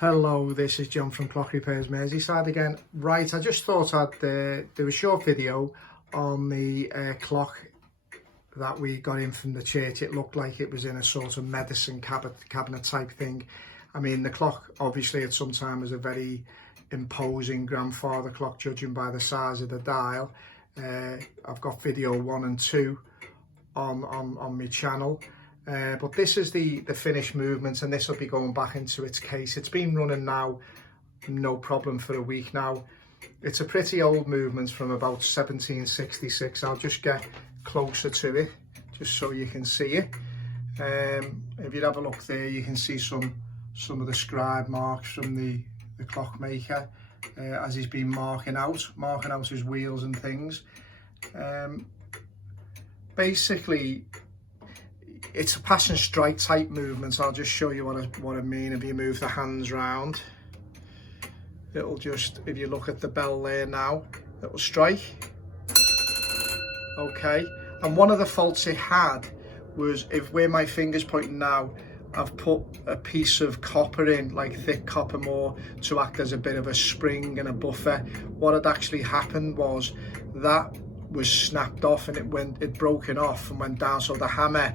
Hello, this is John from Clock Repairs Merseyside again. Right, I just thought I'd do a short video on the clock that we got in from the church. It looked like it was in a sort of medicine cabinet type thing. I mean, the clock obviously at some time was a very imposing grandfather clock, judging by the size of the dial. I've got video 1 and 2 on my channel. But this is the finished movement, and this will be going back into its case. It's been running now, no problem, for a week now. It's a pretty old movement from about 1766. I'll just get closer to it, just so you can see it. If you have a look there, you can see some of the scribe marks from the clockmaker as he's been marking out his wheels and things. Basically, it's a pass and strike type movement. So I'll just show you what I mean. If you move the hands round, it'll just, if you look at the bell there now, it'll strike. Okay, and one of the faults it had was, if where my finger's pointing now, I've put a piece of copper in, like thick copper more, to act as a bit of a spring and a buffer. What had actually happened was that was snapped off, and it broken off and went down, so the hammer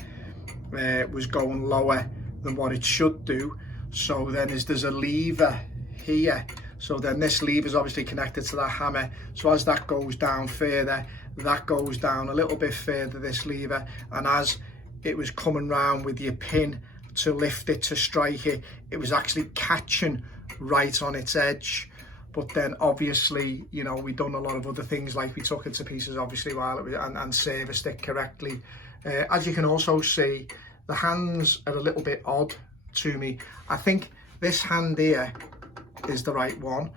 was going lower than what it should do. So then there's a lever here, so then this lever is obviously connected to that hammer, so as that goes down further, that goes down a little bit further, this lever, and as it was coming round with your pin to lift it to strike it, it was actually catching right on its edge. But then obviously, you know, we've done a lot of other things, like we took it to pieces obviously while it was, and serviced it correctly. As you can also see, the hands are a little bit odd to me. I think this hand here is the right one,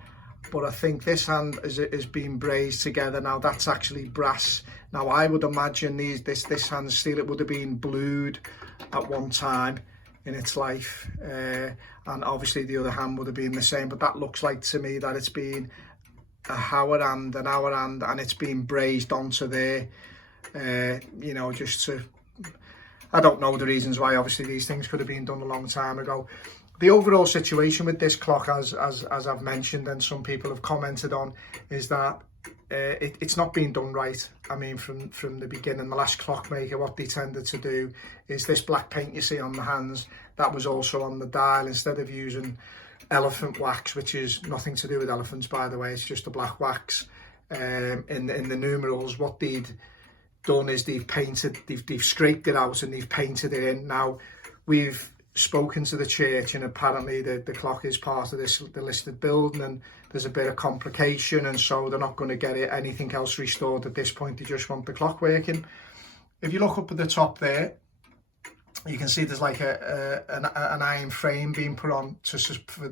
but I think this hand is being brazed together. Now that's actually brass. Now I would imagine this hand's steel. It would have been blued at one time in its life, and obviously the other hand would have been the same, but that looks like to me that it's been a hour hand, and it's been brazed onto there. You know, just to, I don't know the reasons why. Obviously these things could have been done a long time ago. The overall situation with this clock, as I've mentioned and some people have commented on, is that it's not being done right. I mean, from the beginning, the last clockmaker, what they tended to do is this black paint you see on the hands, that was also on the dial. Instead of using elephant wax, which is nothing to do with elephants, by the way, it's just a black wax, in the numerals, what they'd done is they've scraped it out and they've painted it in. Now, we've spoken to the church, and apparently the clock is part of the listed building, and there's a bit of complication, and so they're not going to get anything else restored at this point. They just want the clock working. If you look up at the top there, you can see there's like an iron frame being put on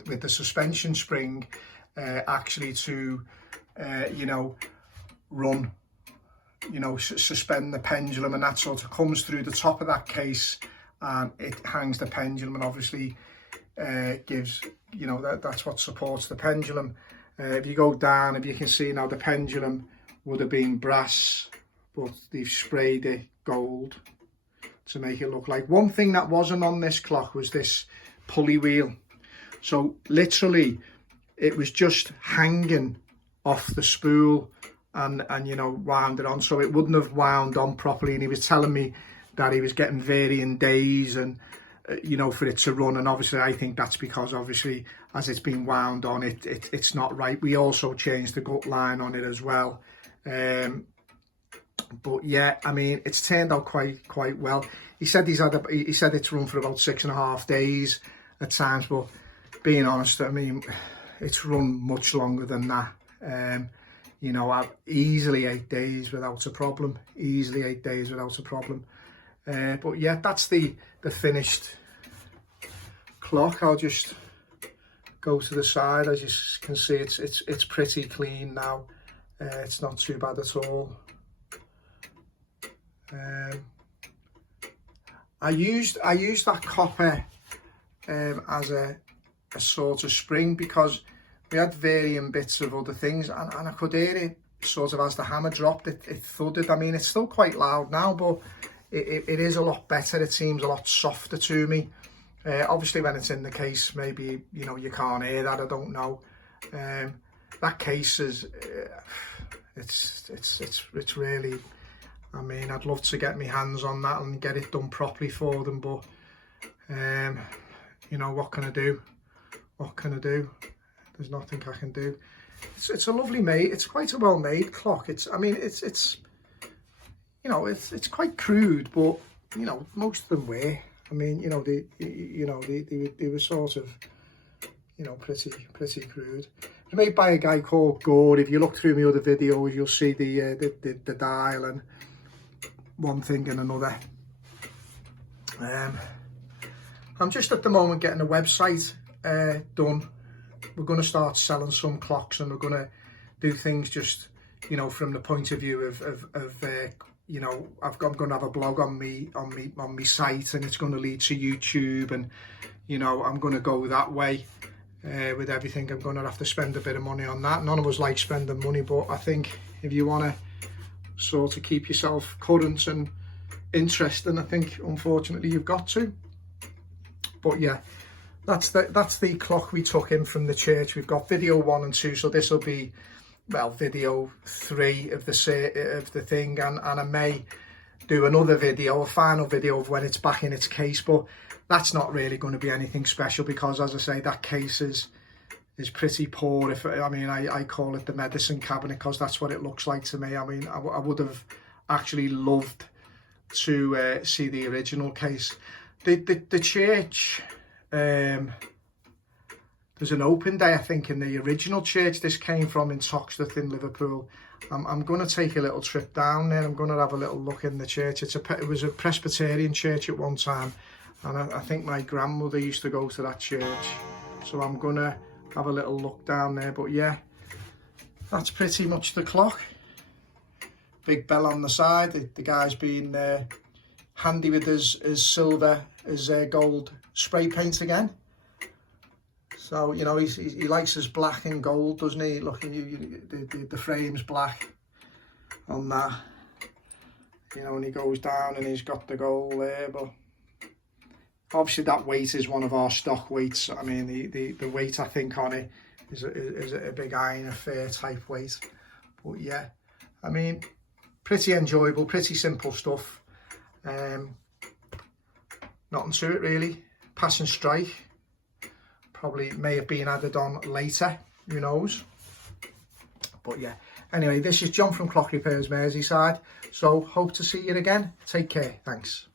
with the suspension spring, actually to you know, run, you know, suspend the pendulum, and that sort of comes through the top of that case, and it hangs the pendulum, and obviously gives, you know, that's what supports the pendulum. If you go down, if you can see now, the pendulum would have been brass, but they've sprayed it gold to make it look like. One thing that wasn't on this clock was this pulley wheel. So literally it was just hanging off the spool and you know, wound it on, so it wouldn't have wound on properly. And he was telling me that he was getting varying days, and you know, for it to run, and obviously I think that's because obviously as it's been wound on, it's not right. We also changed the gut line on it as well, but yeah, I mean, it's turned out quite well. He said he said it's run for about 6.5 days at times, but being honest, I mean, it's run much longer than that. You know, easily 8 days without a problem. Easily 8 days without a problem. But yeah, that's the finished clock. I'll just go to the side. As you can see, it's pretty clean now. It's not too bad at all. I used that copper as a sort of spring, because we had varying bits of other things, and I could hear it sort of as the hammer dropped, it thudded. I mean, it's still quite loud now, but it is a lot better. It seems a lot softer to me. Obviously when it's in the case, maybe, you know, you can't hear that, I don't know. That case is, it's really, I mean, I'd love to get my hands on that and get it done properly for them, but, you know, what can I do? What can I do? There's nothing I can do. It's a lovely made, it's quite a well made clock. I mean, it's you know, it's quite crude, but, you know, most of them were. I mean, you know, they were sort of, you know, pretty crude. It's made by a guy called Gore. If you look through my other videos, you'll see the dial and one thing and another. I'm just at the moment getting a website done. We're going to start selling some clocks, and we're going to do things just, you know, from the point of view of you know, I'm going to have a blog on my site, and it's going to lead to YouTube, and, you know, I'm going to go that way with everything. I'm going to have to spend a bit of money on that. None of us like spending money, but I think if you want to sort of keep yourself current and interesting, I think unfortunately you've got to. But yeah, that's the clock we took in from the church. We've got video 1 and 2, so this will be, well, video 3 of the thing, and I may do another video, a final video of when it's back in its case, but that's not really going to be anything special, because, as I say, that case is pretty poor. I mean, I call it the medicine cabinet because that's what it looks like to me. I mean, I would have actually loved to see the original case. The church, there's an open day, I think, in the original church this came from in Toxteth in Liverpool. I'm going to take a little trip down there. I'm going to have a little look in the church. It was a Presbyterian church at one time, and I think my grandmother used to go to that church. So I'm going to have a little look down there. But yeah, that's pretty much the clock. Big bell on the side. The guy's been handy with his silver, his gold spray paint again. So, you know, he likes his black and gold, doesn't he? Look, the frame's black on that. You know, and he goes down and he's got the gold there. But obviously that weight is one of our stock weights. I mean, the weight, I think, on it is a big iron affair type weight. But yeah, I mean, pretty enjoyable, pretty simple stuff. Nothing to it really. Pass and strike. Probably may have been added on later, who knows. But yeah, anyway, this is John from Clock Repairs Merseyside. So hope to see you again. Take care. Thanks.